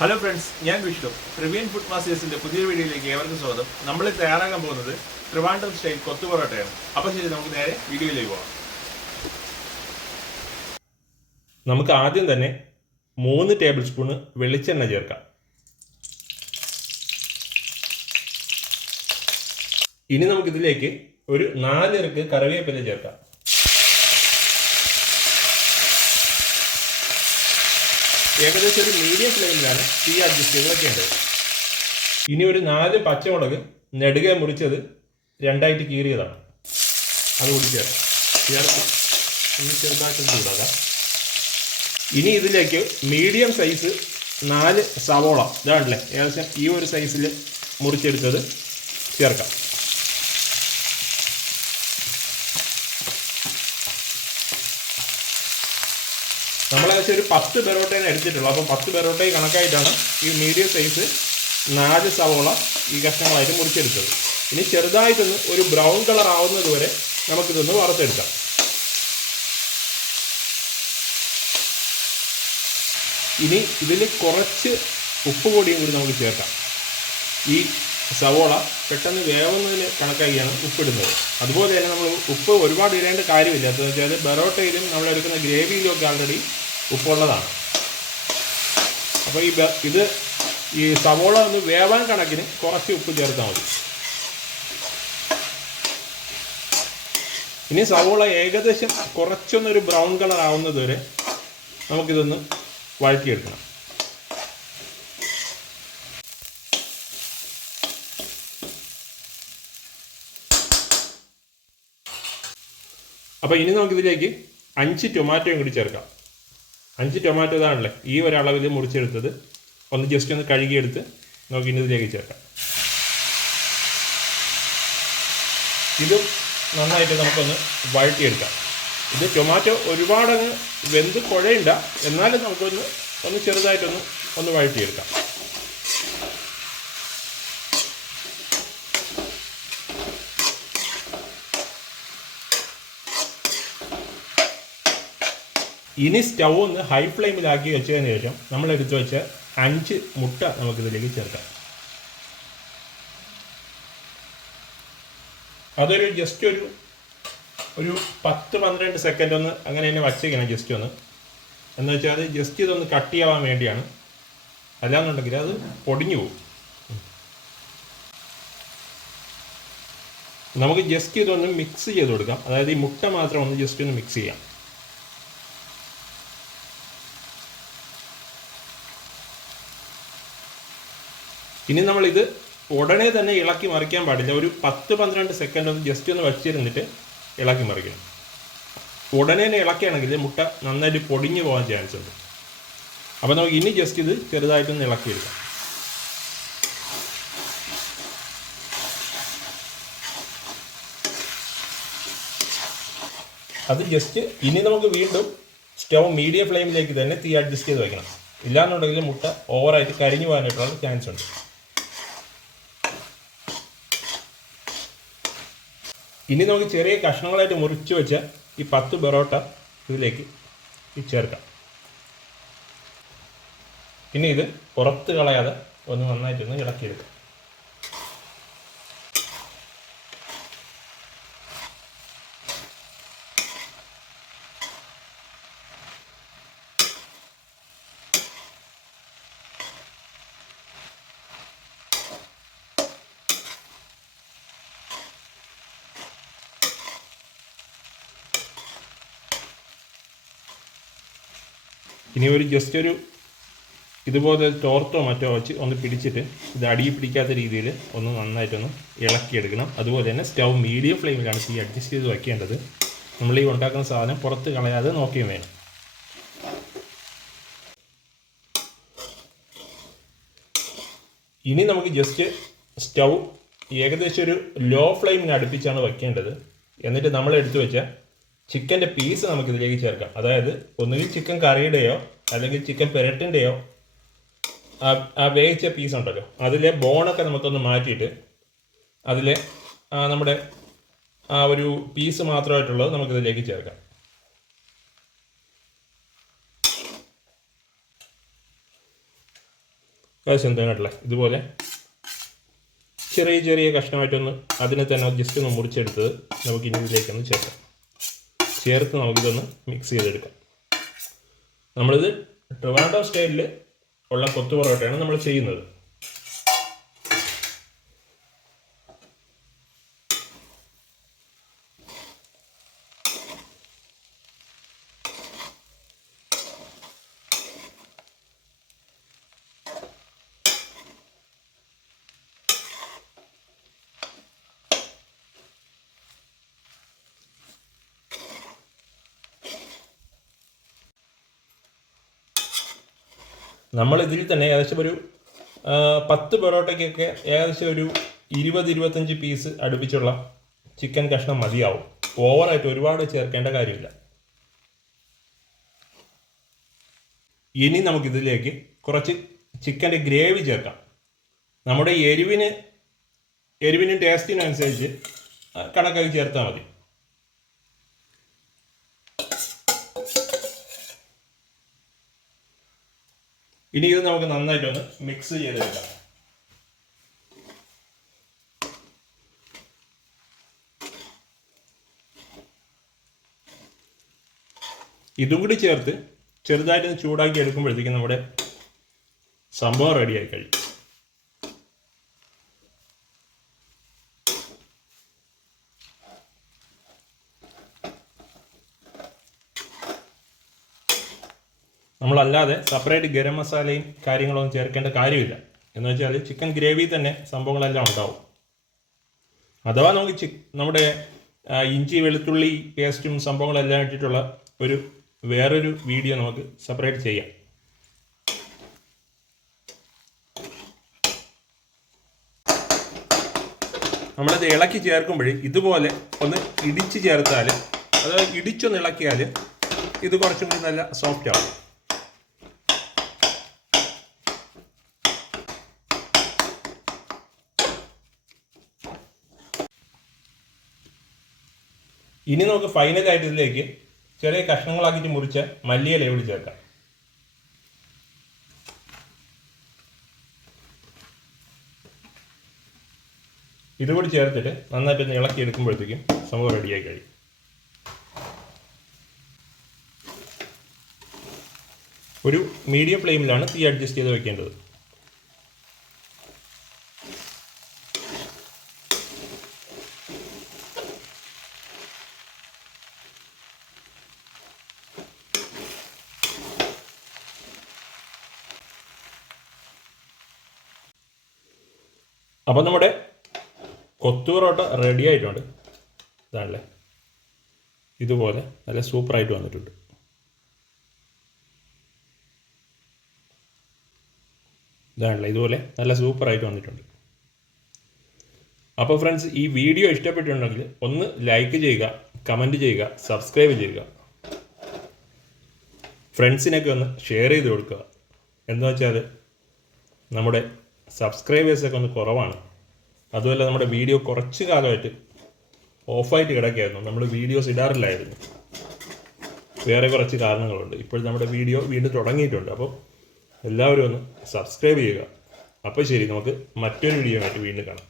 Hello friends, ഞാൻ Vishnu. ട്രിവിയൻ food മാസ്റ്റേഴ്സിന്റെ പുതിയ വീഡിയോയിലേക്ക് ഏവർക്കും സ്വാഗതം. നമ്മൾ തയ്യാറാക്കാൻ പോകുന്നത് ട്രിവാൻഡ്രം സ്റ്റൈൽ കൊത്തു പൊറോട്ടയാണ്. അപ്പോൾ ശരി, നമുക്ക് നേരെ വീഡിയോയിലേക്ക് പോകാം. നമുക്ക് ആദ്യം തന്നെ 3 ടേബിൾ സ്പൂൺ വെളിച്ചെണ്ണ ചേർക്കാം. ഇനി നമുക്കിതിലേക്ക് ഒരു 4 ഇറക്ക് കറിവേപ്പില ചേർക്കാം. ഏകദേശം ഒരു മീഡിയം ഫ്ലെയിമിലാണ് തീ അഡ്ജസ്റ്റ് ചെയ്ത് വെക്കേണ്ടത്. ഇനി ഒരു 4 പച്ചമുളക് നെടുകെ മുറിച്ചത് 2ആയിട്ട് കീറിയതാണ്, അത് കൂടി ചേർത്ത് ഒന്ന് ചെറുതായിട്ട് ചൂടാക്കാം. ഇനി ഇതിലേക്ക് മീഡിയം സൈസ് 4 സവോള, ഇതാണല്ലേ ഏകദേശം ഈ ഒരു സൈസിൽ മുറിച്ചെടുത്തത് ചേർക്കാം. നമ്മൾ ഏകദേശം ഒരു 10 പെറോട്ടയാണ് എടുത്തിട്ടുള്ളൂ. അപ്പോൾ 10 പെറോട്ടയും കണക്കായിട്ടാണ് ഈ മീഡിയം സൈസ് 4 സവോള ഈ കഷ്ണങ്ങളായിട്ട് മുറിച്ചെടുത്തത്. ഇനി ചെറുതായിട്ടൊന്ന് ഒരു ബ്രൗൺ കളർ ആവുന്നത് വരെ നമുക്കിതൊന്ന് വറുത്തെടുക്കാം. ഇനി ഇതിൽ കുറച്ച് ഉപ്പ് പൊടിയും കൂടി നമുക്ക് ചേർക്കാം. ഈ സവോള പെട്ടെന്ന് വേവുന്നതിന് കണക്കാക്കിയാണ് ഉപ്പിടുന്നത്. അതുപോലെ തന്നെ നമ്മൾ ഉപ്പ് ഒരുപാട് ഇടേണ്ട കാര്യമില്ല. എന്താണെന്ന് വെച്ചാൽ ബറോട്ടയിലും നമ്മൾ എടുക്കുന്ന ഗ്രേവിയിലും ഒക്കെ ആൾറെഡി ഉപ്പുള്ളതാണ്. അപ്പോൾ ഈ സവോള ഒന്ന് വേവാൻ കണക്കിന് കുറച്ച് ഉപ്പ് ചേർത്താൽ മതി. ഇനി സവോള ഏകദേശം കുറച്ചൊന്നൊരു ബ്രൗൺ കളർ ആവുന്നത് വരെ നമുക്കിതൊന്ന് വഴറ്റിയെടുക്കണം. അപ്പോൾ ഇനി നമുക്കിതിലേക്ക് 5 ടൊമാറ്റോയും കൂടി ചേർക്കാം. 5 ടൊമാറ്റോ ഇതാണല്ലേ ഈ ഒരളവിൽ മുറിച്ചെടുത്തത്. ഒന്ന് ജസ്റ്റ് ഒന്ന് കഴുകിയെടുത്ത് നമുക്ക് ഇനി ഇതിലേക്ക് ചേർക്കാം. ഇതും നന്നായിട്ട് നമുക്കൊന്ന് വഴറ്റിയെടുക്കാം. ഇത് ടൊമാറ്റോ ഒരുപാടങ്ങ് വെന്ത് കുഴയണ്ട, എന്നാലും നമുക്കൊന്ന് ചെറുതായിട്ടൊന്ന് വഴറ്റിയെടുക്കാം. ഇനി സ്റ്റൗ ഒന്ന് ഹൈ ഫ്ലെയിമിലാക്കി വെച്ചതിന് ശേഷം നമ്മൾ എടുത്തു വെച്ച 5 മുട്ട നമുക്കിതിലേക്ക് ചേർക്കാം. അതൊരു ജസ്റ്റ് ഒരു 10-12 സെക്കൻഡ് ഒന്ന് അങ്ങനെ തന്നെ വച്ചേക്കണം. ജസ്റ്റ് ഒന്ന് എന്ന് വെച്ചാൽ അത് ജസ്റ്റ് ഇതൊന്ന് കട്ട് ചെയ്യാൻ വേണ്ടിയാണ്, അല്ലാന്നുണ്ടെങ്കിൽ അത് പൊടിഞ്ഞു പോകും. നമുക്ക് ജസ്റ്റ് ഇതൊന്ന് മിക്സ് ചെയ്ത് കൊടുക്കാം. അതായത് ഈ മുട്ട മാത്രം ഒന്ന് ജസ്റ്റ് ഒന്ന് മിക്സ് ചെയ്യാം. ഇനി നമ്മളിത് ഉടനെ തന്നെ ഇളക്കി മറിക്കാൻ പാടില്ല. ഒരു 10-12 സെക്കൻഡ് ഒന്ന് ജസ്റ്റ് ഒന്ന് വച്ചിരുന്നിട്ട് ഇളക്കി മറിക്കണം. ഉടനെ തന്നെ ഇളക്കുകയാണെങ്കിൽ മുട്ട നന്നായിട്ട് പൊടിഞ്ഞു പോകാൻ ചാൻസ് ഉണ്ട്. അപ്പോൾ നമുക്ക് ഇനി ജസ്റ്റ് ഇത് ചെറുതായിട്ടൊന്ന് ഇളക്കിയെടുക്കാം. അത് ജസ്റ്റ് ഇനി നമുക്ക് വീണ്ടും സ്റ്റൗ മീഡിയം ഫ്ലെയിമിലേക്ക് തന്നെ തീ അഡ്ജസ്റ്റ് ചെയ്ത് വെക്കണം. ഇല്ലാന്നുണ്ടെങ്കിൽ മുട്ട ഓവറായിട്ട് കരിഞ്ഞു പോകാനായിട്ടുള്ള ചാൻസ് ഉണ്ട്. ഇനി നമുക്ക് ചെറിയ കഷ്ണങ്ങളായിട്ട് മുറിച്ച് വെച്ച ഈ 10 ബെറോട്ട ഇതിലേക്ക് ചേർക്കാം. ഇനി ഇത് പുറത്ത് കളയാതെ ഒന്ന് നന്നായിട്ടൊന്ന് ഇളക്കിയെടുക്കാം. ഇനി ജസ്റ്റ് ഇതുപോലെ തോർത്തോ മറ്റോ വെച്ച് ഒന്ന് പിടിച്ചിട്ട് ഇത് അടിയിൽ പിടിക്കാത്ത രീതിയിൽ ഒന്ന് നന്നായിട്ടൊന്ന് ഇളക്കിയെടുക്കണം. അതുപോലെ തന്നെ സ്റ്റൗ മീഡിയം ഫ്ലെയിമിലാണ് തീ അഡ്ജസ്റ്റ് ചെയ്ത് വയ്ക്കേണ്ടത്. നമ്മൾ ഈ ഉണ്ടാക്കുന്ന സാധനം പുറത്ത് കളയാതെ നോക്കുകയും വേണം. ഇനി നമുക്ക് ജസ്റ്റ് സ്റ്റൗ ഏകദേശം ഒരു ലോ ഫ്ലെയിമിന് അടുപ്പിച്ചാണ് വയ്ക്കേണ്ടത്. എന്നിട്ട് നമ്മൾ എടുത്തു വെച്ച ചിക്കൻ്റെ പീസ് നമുക്കിതിലേക്ക് ചേർക്കാം. അതായത് ഒന്നുകിൽ ചിക്കൻ കറിയുടെയോ അല്ലെങ്കിൽ ചിക്കൻ പെരട്ടിൻ്റെയോ ആ വേവിച്ച പീസ് ഉണ്ടല്ലോ, അതിലെ ബോണൊക്കെ നമുക്കൊന്ന് മാറ്റിയിട്ട് അതിലെ നമ്മുടെ ആ ഒരു പീസ് മാത്രമായിട്ടുള്ളത് നമുക്കിതിലേക്ക് ചേർക്കാം. എന്താ ഇതുപോലെ ചെറിയ ചെറിയ കഷ്ണമായിട്ടൊന്ന് അതിനെ തന്നെ ജസ്റ്റ് ഒന്ന് മുറിച്ചെടുത്തത് നമുക്ക് ഇനി ഇതിലേക്കൊന്ന് ചേർത്ത് നമുക്കിതൊന്ന് മിക്സ് ചെയ്തെടുക്കാം. നമ്മളിത് ട്രിവാൻഡ്രം സ്റ്റൈലിൽ ഉള്ള കൊത്തു പൊറോട്ടയാണ് നമ്മൾ ചെയ്യുന്നത്. നമ്മളിതിൽ തന്നെ ഏകദേശം ഒരു 10 പൊറോട്ടയ്ക്കൊക്കെ ഏകദേശം ഒരു 20-25 പീസ് അടുപ്പിച്ചുള്ള ചിക്കൻ കഷ്ണം മതിയാവും. ഓവറായിട്ട് ഒരുപാട് ചേർക്കേണ്ട കാര്യമില്ല. ഇനി നമുക്കിതിലേക്ക് കുറച്ച് ചിക്കൻ്റെ ഗ്രേവി ചേർക്കാം. നമ്മുടെ എരിവിനും ടേസ്റ്റിനും അനുസരിച്ച് കണക്കാക്കി ചേർത്താൽ മതി. ഇനി ഇത് നമുക്ക് നന്നായിട്ടൊന്ന് മിക്സ് ചെയ്തെടുക്കാം. ഇതും കൂടി ചേർത്ത് ചെറുതായിട്ട് ചൂടാക്കി എടുക്കുമ്പോഴത്തേക്കും നമ്മുടെ സംഭവം റെഡിയായി കഴിയും. നമ്മളല്ലാതെ സെപ്പറേറ്റ് ഗരം മസാലയും കാര്യങ്ങളൊന്നും ചേർക്കേണ്ട കാര്യമില്ല. എന്ന് വെച്ചാൽ ചിക്കൻ ഗ്രേവി തന്നെ സംഭവങ്ങളെല്ലാം ഉണ്ടാവും. അഥവാ നമുക്ക് നമ്മുടെ ഇഞ്ചി വെളുത്തുള്ളി പേസ്റ്റും സംഭവങ്ങളെല്ലാം ഇട്ടിട്ടുള്ള വേറൊരു വീഡിയോ നമുക്ക് സെപ്പറേറ്റ് ചെയ്യാം. നമ്മളത് ഇളക്കി ചേർക്കുമ്പോൾ ഇതുപോലെ ഒന്ന് ഇടിച്ച് ചേർത്താൽ, അതായത് ഇടിച്ചൊന്ന് ഇളക്കിയാൽ ഇത് കുറച്ചും കൂടി നല്ല സോഫ്റ്റ് ആവും. ഇനി നമുക്ക് ഫൈനലായിട്ട് ഇതിലേക്ക് ചെറിയ കഷ്ണങ്ങളാക്കിയിട്ട് മുറിച്ച മല്ലിയില കൂടി ചേർക്കാം. ഇതുകൂടി ചേർത്തിട്ട് നന്നായിട്ട് ഇളക്കി എടുക്കുമ്പോഴത്തേക്കും സംഭവം റെഡിയായി കഴിയും. ഒരു മീഡിയം ഫ്ലെയിമിലാണ് തീ അഡ്ജസ്റ്റ് ചെയ്ത് വെക്കേണ്ടത്. അപ്പോൾ നമ്മുടെ കൊത്തു പൊറോട്ട റെഡി ആയിട്ടുണ്ട്. ഇതാണല്ലേ, ഇതുപോലെ നല്ല സൂപ്പറായിട്ട് വന്നിട്ടുണ്ട്. ഇതാണല്ലേ, ഇതുപോലെ നല്ല സൂപ്പറായിട്ട് വന്നിട്ടുണ്ട്. അപ്പോൾ ഫ്രണ്ട്സ്, ഈ വീഡിയോ ഇഷ്ടപ്പെട്ടിട്ടുണ്ടെങ്കിൽ ഒന്ന് ലൈക്ക് ചെയ്യുക, കമൻറ്റ് ചെയ്യുക, സബ്സ്ക്രൈബ് ചെയ്യുക, ഫ്രണ്ട്സിനൊക്കെ ഒന്ന് ഷെയർ ചെയ്ത് കൊടുക്കുക. എന്ന് വെച്ചാൽ നമ്മുടെ സബ്സ്ക്രൈബേഴ്സൊക്കെ ഒന്ന് കുറവാണ്. അതുമല്ല, നമ്മുടെ വീഡിയോ കുറച്ച് കാലമായിട്ട് ഓഫായിട്ട് കിടക്കുകയായിരുന്നു. നമ്മൾ വീഡിയോസ് ഇടാറില്ലായിരുന്നു. വേറെ കുറച്ച് കാരണങ്ങളുണ്ട്. ഇപ്പോൾ നമ്മുടെ വീഡിയോ വീണ്ടും തുടങ്ങിയിട്ടുണ്ട്. അപ്പോൾ എല്ലാവരും ഒന്ന് സബ്സ്ക്രൈബ് ചെയ്യുക. അപ്പോൾ ശരി, നമുക്ക് മറ്റൊരു വീഡിയോ ആയിട്ട് വീണ്ടും കാണാം.